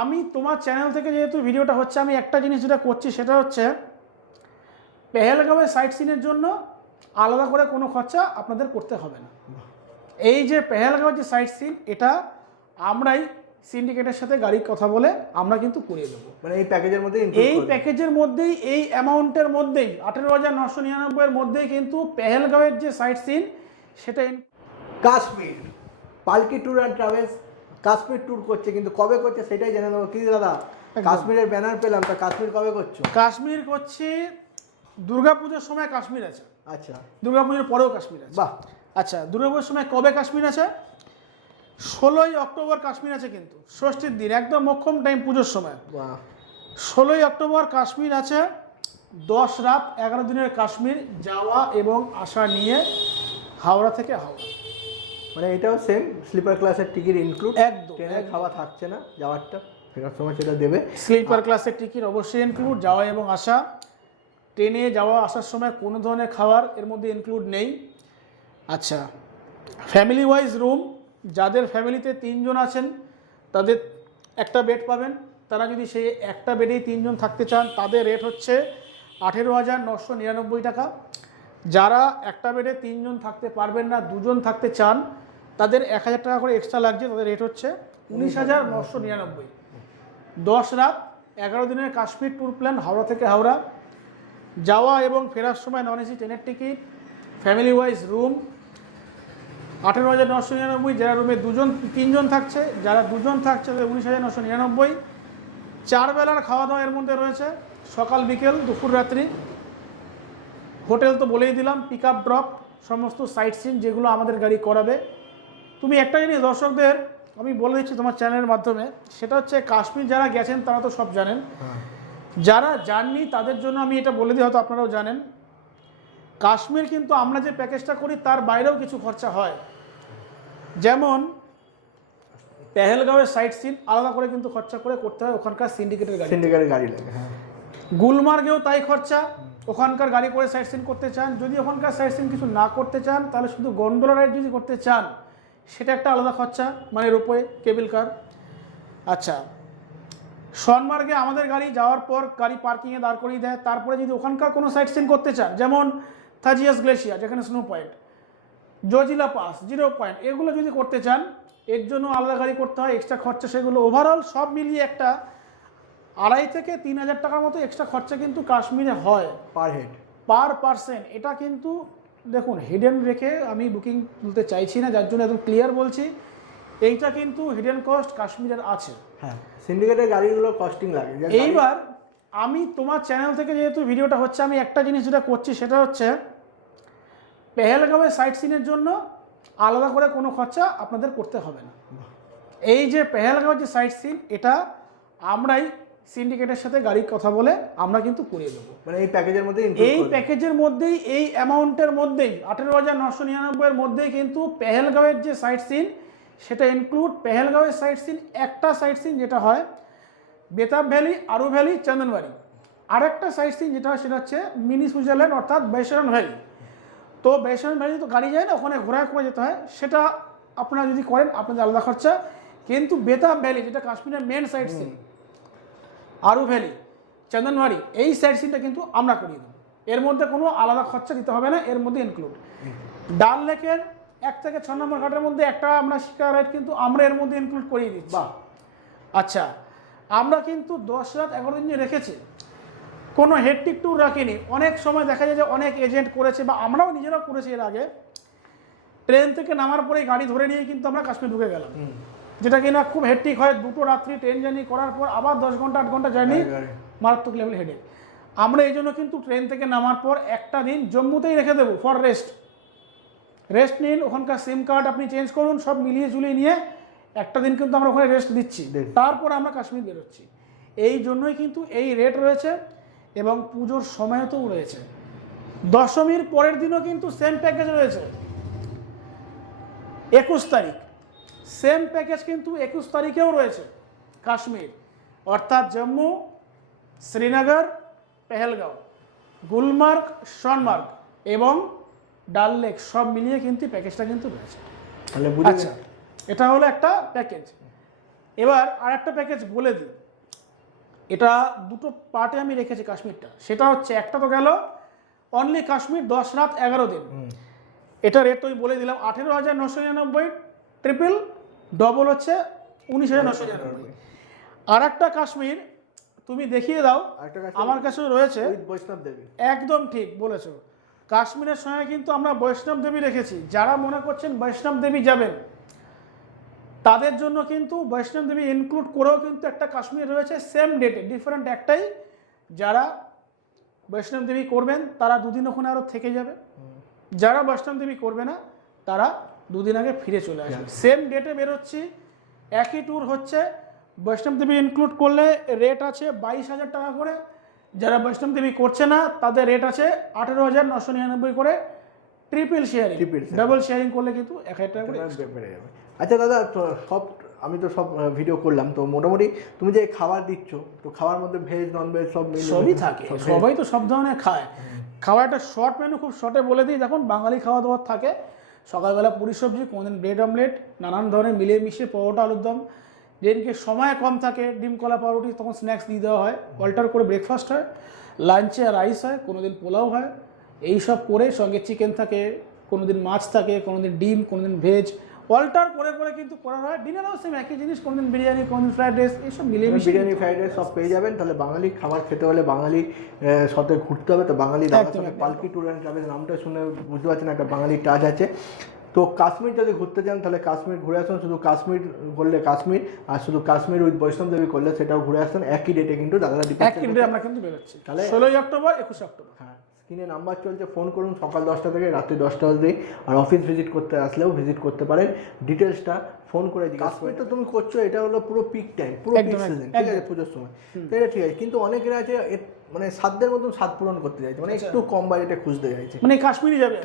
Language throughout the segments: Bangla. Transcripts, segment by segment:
আমি তোমার চ্যানেল থেকে যেহেতু ভিডিওটা হচ্ছে, আমি একটা জিনিস যেটা করছি সেটা হচ্ছে পেহেলগাঁওয়ের সাইট সিনের জন্য আলাদা করে কোনো খরচা আপনাদের করতে হবে না। এই যে পেহেলগাঁওয়ের যে সাইট সিন, এটা আমরাই সিন্ডিকেটের সাথে গাড়ির কথা বলে আমরা কিন্তু করিয়ে দেবো। মানে এই প্যাকেজের মধ্যে এই প্যাকেজের মধ্যেই, এই অ্যামাউন্টের মধ্যেই 18,999 এর মধ্যেই কিন্তু পেহেলগাঁওয়ের যে সাইট সিন সেটা কাশ্মীর পালকি tour and travels Kashmir tour করছে, কিন্তু কবে করছে সেটাই জেনে নেবো। কি দাদা, কাশ্মীরের ব্যানার পেলাম, তা কাশ্মীর কবে করছো? কাশ্মীর করছি দুর্গাপুজোর সময় কাশ্মীর আছে। আচ্ছা, দুর্গাপুজোর পরেও কাশ্মীর আছে। বাহ। আচ্ছা, দুর্গাপুজোর সময় কবে কাশ্মীর আছে? 16ই অক্টোবর কাশ্মীর আছে, কিন্তু ষষ্ঠীর দিন একদম মোক্ষম টাইম পুজোর সময়। বাহ। 16ই অক্টোবর কাশ্মীর আছে। 10 রাত 11 দিনের কাশ্মীর যাওয়া এবং আসা নিয়ে, হাওড়া থেকে হাওড়া। মানে এটাও সেম স্লিপার ক্লাসের টিকিট ইনক্লুড, একদম ট্রেনের খাওয়া থাকছে না, যাওয়ারটা ফেরার সময় সেটা দেবে। স্লিপার ক্লাসের টিকিট অবশ্যই ইনক্লুড, যাওয়া এবং আসা। ট্রেনে যাওয়া আসার সময় কোনো ধরনের খাবার এর মধ্যে ইনক্লুড নেই। আচ্ছা, ফ্যামিলি ওয়াইজ রুম, যাদের ফ্যামিলিতে 3 জন আছেন তাদের একটা বেড পাবেন। তারা যদি সেই একটা বেডেই 3 জন থাকতে চান, তাদের রেট হচ্ছে 18,999 টাকা। যারা একটা বেডে 3 জন থাকতে পারবেন না, 2 জন থাকতে চান, তাদের 1,000 টাকা করে এক্সট্রা লাগছে, তাদের রেট হচ্ছে 19,999। 10 রাত 11 দিনের কাশ্মীর ট্যুর প্ল্যান, হাওড়া থেকে হাওড়া। যাওয়া এবং ফেরার সময় নন এসি ট্রেনের টিকিট, ফ্যামিলি ওয়াইজ রুম 18,999। যারা রুমে 3 জন থাকছে, যারা 2 জন থাকছে তাদের 19,999। 4 বেলার খাওয়া দাওয়া এর মধ্যে রয়েছে, সকাল বিকেল দুপুর রাত্রি। হোটেল তো বলেই দিলাম, পিক আপ ড্রপ, সমস্ত সাইট সিন যেগুলো আমাদের গাড়ি করাবে। তুমি একটা জিনিস দর্শকদের আমি বলে দিচ্ছি তোমার চ্যানেলের মাধ্যমে, সেটা হচ্ছে কাশ্মীর যারা গেছেন তারা তো সব জানেন, যারা যাননি তাদের জন্য আমি এটা বলে দিই, হয়তো আপনারাও জানেন। কাশ্মীর কিন্তু আমরা যে প্যাকেজটা করি তার বাইরেও কিছু খরচা হয়। যেমন পেহেলগাঁওয়ের সাইট সিন আলাদা করে কিন্তু খরচা করে করতে হয় ওখানকার সিন্ডিকেটের গাড়ি লাগে। হ্যাঁ, গুলমার্গেও তাই খরচা, ওখানকার গাড়ি করে সাইট সিন করতে চান। যদি ওখানকার সাইট সিন কিছু না করতে চান, তাহলে শুধু গন্ডোলা রাইড যদি করতে চান, সেটা একটা আলাদা খরচা, মানে রোপওয়ে, কেবল কার। আচ্ছা, সোনমার্গে আমাদের গাড়ি যাওয়ার পর গাড়ি পার্কিংয়ে দাঁড় করিয়ে দেয়। তারপরে যদি ওখানকার কোনো সাইট সিন করতে চান, যেমন থাজিয়াস গ্লেশিয়ার যেখানে snow point, Zojila pass, 0 point, এগুলো যদি করতে চান, এর জন্য আলাদা গাড়ি করতে হয়, এক্সট্রা খরচা। সেগুলো ওভারঅল সব মিলিয়ে একটা 2,500 থেকে 3,000 টাকার মতো এক্সট্রা খরচা কিন্তু কাশ্মীরে হয় পার হেড, পার পারসন। এটা কিন্তু দেখুন হিডেন রেখে আমি বুকিং তুলতে চাইছি না, যার জন্য একদম ক্লিয়ার বলছি, এইটা কিন্তু হিডেন কস্ট কাশ্মীরের আছে। হ্যাঁ, সিন্ডিকেটের গাড়িগুলো কস্টিং লাগে। এইবার আমি তোমার চ্যানেল থেকে যেহেতু ভিডিওটা হচ্ছে, আমি একটা জিনিস যেটা করছি সেটা হচ্ছে পেহেলগাঁওয়ের সাইট সিনের জন্য আলাদা করে কোনো খরচা আপনাদের করতে হবে না। এই যে পেহেলগাঁওয়ের যে সাইট সিন, এটা আমরাই সিন্ডিকেটের সাথে গাড়ির কথা বলে আমরা কিন্তু করিয়ে দেবো। মানে এই প্যাকেজের মধ্যে, এই প্যাকেজের মধ্যেই, এই অ্যামাউন্টের মধ্যেই 18,999 এর মধ্যেই কিন্তু পেহেলগাঁওয়ের যে সাইট সিন সেটা ইনক্লুড। পেহেলগাঁওয়ের সাইট সিন, একটা সাইট সিন যেটা হয় বেতাব ভ্যালি, আরু ভ্যালি, চন্দনবাড়ি। আরেকটা সাইট সিন যেটা হয় সেটা হচ্ছে মিনি সুইজারল্যান্ড, অর্থাৎ বৈশরণ ভ্যালি। তো বৈশরণ ভ্যালি তো গাড়ি যায় না, ওখানে ঘোরা করে যেতে হয়, সেটা আপনারা যদি করেন আপনাদের আলাদা খরচা। কিন্তু বেতাব ভ্যালি যেটা কাশ্মীরের মেন সাইট সিন, আরু ভ্যালি, চন্দনবাড়ি, এই সাইট সিনটা কিন্তু আমরা করিয়ে দেবো। এর মধ্যে কোনো আলাদা খরচা দিতে হবে না, এর মধ্যে ইনক্লুড। ডাল লেকের 1 থেকে 6 নম্বর ঘাটের মধ্যে একটা আমরা শিকার রাইড কিন্তু আমরা এর মধ্যে ইনক্লুড করিয়ে দিচ্ছি। আচ্ছা, আমরা কিন্তু 10 রাত 11 দিন রেখেছি, কোনো হেডটিক ট্যুর রাখিনি। অনেক সময় দেখা যায় যে অনেক এজেন্ট করেছে, বা আমরাও নিজেরাও করেছি এর আগে, ট্রেন থেকে নামার পরেই গাড়ি ধরে নিয়ে কিন্তু আমরা কাশ্মীর ঢুকে গেলাম, যেটা কিনা খুব হেডটিক হয়। 2টো রাত্রি ট্রেন জার্নি করার পর আবার 10 ঘন্টা 8 ঘন্টা জার্নি, মারাত্মক লেভেল হেডেক। আমরা এই জন্য কিন্তু ট্রেন থেকে নামার পর একটা দিন জম্মুতেই রেখে দেবো ফর রেস্ট নিন, ওখানকার সিম কার্ড আপনি চেঞ্জ করুন, সব মিলিয়ে ঝুলিয়ে নিয়ে একটা দিন কিন্তু আমরা ওখানে রেস্ট দিচ্ছি, তারপর আমরা কাশ্মীর বেরোচ্ছি। এই জন্যই কিন্তু এই রেট রয়েছে, এবং পুজোর সময়তেও রয়েছে। দশমীর পরের দিনও কিন্তু সেম প্যাকেজ রয়েছে, 21 তারিখ সেম প্যাকেজ কিন্তু 21 তারিখেও রয়েছে কাশ্মীর, অর্থাৎ জম্মু, শ্রীনগর, পেহেলগাঁও, গুলমার্গ, সোনমার্গ এবং ডাল লেক সব মিলিয়ে কিন্তু প্যাকেজটা কিন্তু রয়েছে। আচ্ছা, এটা হলো একটা প্যাকেজ। এবার আরেকটা প্যাকেজ বলে দিই, এটা দুটো পার্টে আমি রেখেছি কাশ্মীরটা। সেটা হচ্ছে একটা তো গেল অনলি কাশ্মীর 10 রাত 11 দিন, এটা রেট আমি বলে দিলাম 18,999, ট্রিপল ডবল হচ্ছে 19,999। আর একটা কাশ্মীর তুমি দেখিয়ে দাও, আমার কাছেও রয়েছে বৈষ্ণব দেবী। একদম ঠিক বলেছো, কাশ্মীরের সঙ্গে কিন্তু আমরা বৈষ্ণব দেবী রেখেছি। যারা মনে করছেন বৈষ্ণব দেবী যাবেন তাদের জন্য কিন্তু বৈষ্ণব দেবী ইনক্লুড করেও কিন্তু একটা কাশ্মীর রয়েছে সেম ডেটে, ডিফারেন্ট একটাই। যারা বৈষ্ণব দেবী করবেন তারা দুদিন ওখানে আরও থেকে যাবে, যারা বৈষ্ণব দেবী করবে না তারা দুদিন আগে ফিরে চলে আসবে। সেম ডেটে বেরোচ্ছি, একই ট্যুর হচ্ছে। বৈষ্ণব দেবী ইনক্লুড করলে রেট আছে 22,000 টাকা করে, যারা বৈষ্ণব দেবী করছে না তাদের রেট আছে 18,999 করে। ট্রিপল শেয়ারিং, ডাবল শেয়ারিং করলে কিন্তু 1,000 টাকা করে বেড়ে যাবে। আচ্ছা দাদা, তো আমি তো সব ভিডিও করলাম, তো মোটামুটি তুমি যে খাবার দিচ্ছ, তো খাওয়ার মধ্যে ভেজ নন ভেজ সবই থাকে, সবাই তো সব ধরনের খায়। খাওয়ার একটা শর্ট মেনু খুব শর্টে বলে দিই, দেখুন বাঙালি খাওয়া দাওয়ার থাকে সকালবেলা পুরি সবজি, কোনোদিন ব্রেড অমলেট, নানান ধরনের মিলিয়ে মিশিয়ে পরোটা আলুর দম। যেদিনকে সময় কম থাকে ডিম কলা পাউরুটি, তখন স্ন্যাক্স দিয়ে দেওয়া হয়। অল্টার করে ব্রেকফাস্ট হয়, লাঞ্চে রাইস হয়, কোনোদিন পোলাও হয়, এই সব করে সঙ্গে চিকেন থাকে, কোনোদিন মাছ থাকে, কোনোদিন ডিম, কোনোদিন ভেজ, অল্টার করে করে কিন্তু করা হয়। ডিনারও সেম একই জিনিস, কোনোদিন বিরিয়ানি, কোনোদিন ফ্রাইড রাইস, এইসব মিলিয়ে বিরিয়ানি ফ্রাইড রাইস সব পেয়ে যাবেন। তাহলে বাঙালি খাবার খেতে হলে বাঙালি সাথে ঘুরতে হবে, তো বাঙালি দাদার সাথে পালকি ট্যুর অ্যান্ড ট্রাভেলস নামটা শুনে বুঝতে পারছেন একটা বাঙালি টাচ আছে। তো কাশ্মীর যদি ঘুরতে যান তাহলে কাশ্মীর ঘুরে আসুন, শুধু কাশ্মীর করলে কাশ্মীর, আর শুধু কাশ্মীর উইথ বৈষ্ণব দেবী করলে সেটাও ঘুরে আসুন। একই ডেটে কিন্তু দাদারা একই ডেটে আমরা কিন্তু বেরোচ্ছি, তাহলে 16 অক্টোবর 21 অক্টোবর। হ্যাঁ, স্ক্রিনে নাম্বার চলছে, ফোন করুন সকাল 10টা থেকে রাত্রি 10টা অবধি। আর অফিস ভিজিট করতে আসলেও ভিজিট করতে পারেন, ডিটেলসটা ফোন করে জিজ্ঞাসা। কাশ্মীর তো তুমি করছো, এটা হলো পুরো পিক টাইম, পুরো পিক সিজন, ঠিক আছে, পুজোর সময়, তো এটা ঠিক আছে। কিন্তু অনেকের আছে মানে সাধ্যের মতন স্বাদ পূরণ করতে চাইছে, মানে একটু কম বাজেটে খুঁজতে চাইছে, মানে কাশ্মীরি যাবে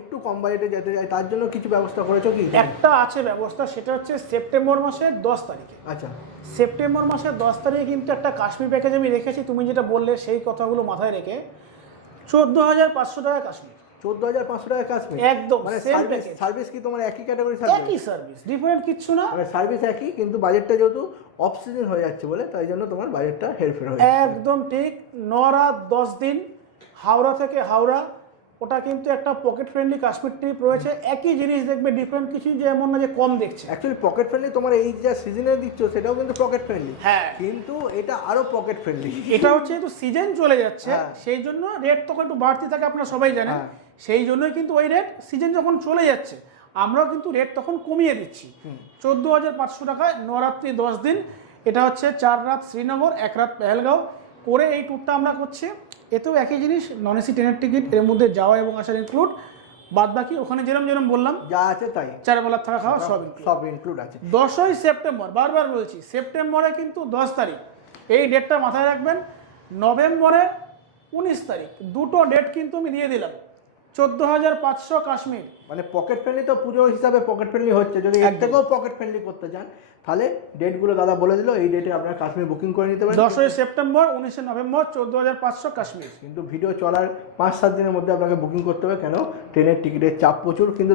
একটু কম বাজেটে যেতে চাই, তার জন্য কিছু ব্যবস্থা করেছো কি? একটা আছে ব্যবস্থা, সেটা হচ্ছে সেপ্টেম্বর মাসের 10 তারিখে। আচ্ছা, সেপ্টেম্বর মাসের 10 তারিখে কিন্তু একটা কাশ্মীর প্যাকেজ আমি রেখেছি, তুমি যেটা বললে সেই কথাগুলো মাথায় রেখে 14,500 টাকা কাশ্মীর। 14,500 টাকা কাশ্মীর একদম, মানে সার্ভিস কি তোমার একই ক্যাটাগরি? একই সার্ভিস, ডিফারেন্ট কিচ্ছু না, মানে সার্ভিস একই, কিন্তু বাজেটটা যেহেতু অফ সিজন হয়ে যাচ্ছে বলে তাই জন্য তোমার বাজেটটা হেরফের হয়ে যাচ্ছে। একদম ঠিক। 9 রাত 10 দিন হাওড়া থেকে হাওড়া, ওটা কিন্তু একটা পকেট ফ্রেন্ডলি কাশ্মীর ট্রিপ রয়েছে। একই জিনিস দেখবে, ডিফারেন্ট কিছু যে এমন না যে কম দেখছে। অ্যাকচুয়ালি পকেট ফ্রেন্ডলি তোমার এই যা সিজনে দিচ্ছ সেটাও কিন্তু পকেট ফ্রেন্ডলি, হ্যাঁ, কিন্তু এটা আরো পকেট ফ্রেন্ডলি। এটা হচ্ছে যেহেতু সিজন চলে যাচ্ছে, সেই জন্য রেট তখন একটু বাড়তি থাকে, আপনারা সবাই জানেন। সেই জন্যই কিন্তু ওই রেট, সিজন যখন চলে যাচ্ছে আমরাও কিন্তু রেট তখন কমিয়ে দিচ্ছি। 14,500 টাকায় 9 রাত্রি 10 দিন। এটা হচ্ছে 4 রাত শ্রীনগর, 1 রাত পেহেলগাঁও করে এই ট্যুরটা আমরা করছি। এতেও একই জিনিস, নন এসি ট্রেনের টিকিট, এর মধ্যে যাওয়া এবং আসার ইনক্লুড, বাদ বাকি ওখানে যেরকম বললাম যা আছে তাই, 4 বেলার থাকা খাওয়া সব ইনক্লুড আছে। 10ই সেপ্টেম্বর, বারবার বলছি সেপ্টেম্বরে কিন্তু 10 তারিখ, এই ডেটটা মাথায় রাখবেন। নভেম্বরে 19 তারিখ, দুটো ডেট কিন্তু আমি দিয়ে দিলাম। 14,500 কাশ্মীর, মানে পকেট ফ্রেন্ডলি তো পুজো হিসাবে পকেট ফ্রেন্ডলি হচ্ছে। যদি এর থেকেও পকেট ফ্রেন্ডলি করতে চান তাহলে ডেটগুলো দাদা বলে দিল, এই ডেটে আপনারা কাশ্মীর বুকিং করে নিতে পারেন। 10ই সেপ্টেম্বর, 19 নভেম্বর, 14,500 কাশ্মীর। কিন্তু ভিডিও চলার 5-7 দিনের মধ্যে আপনাকে বুকিং করতে হবে, কেন ট্রেনের টিকিটের চাপ প্রচুর। কিন্তু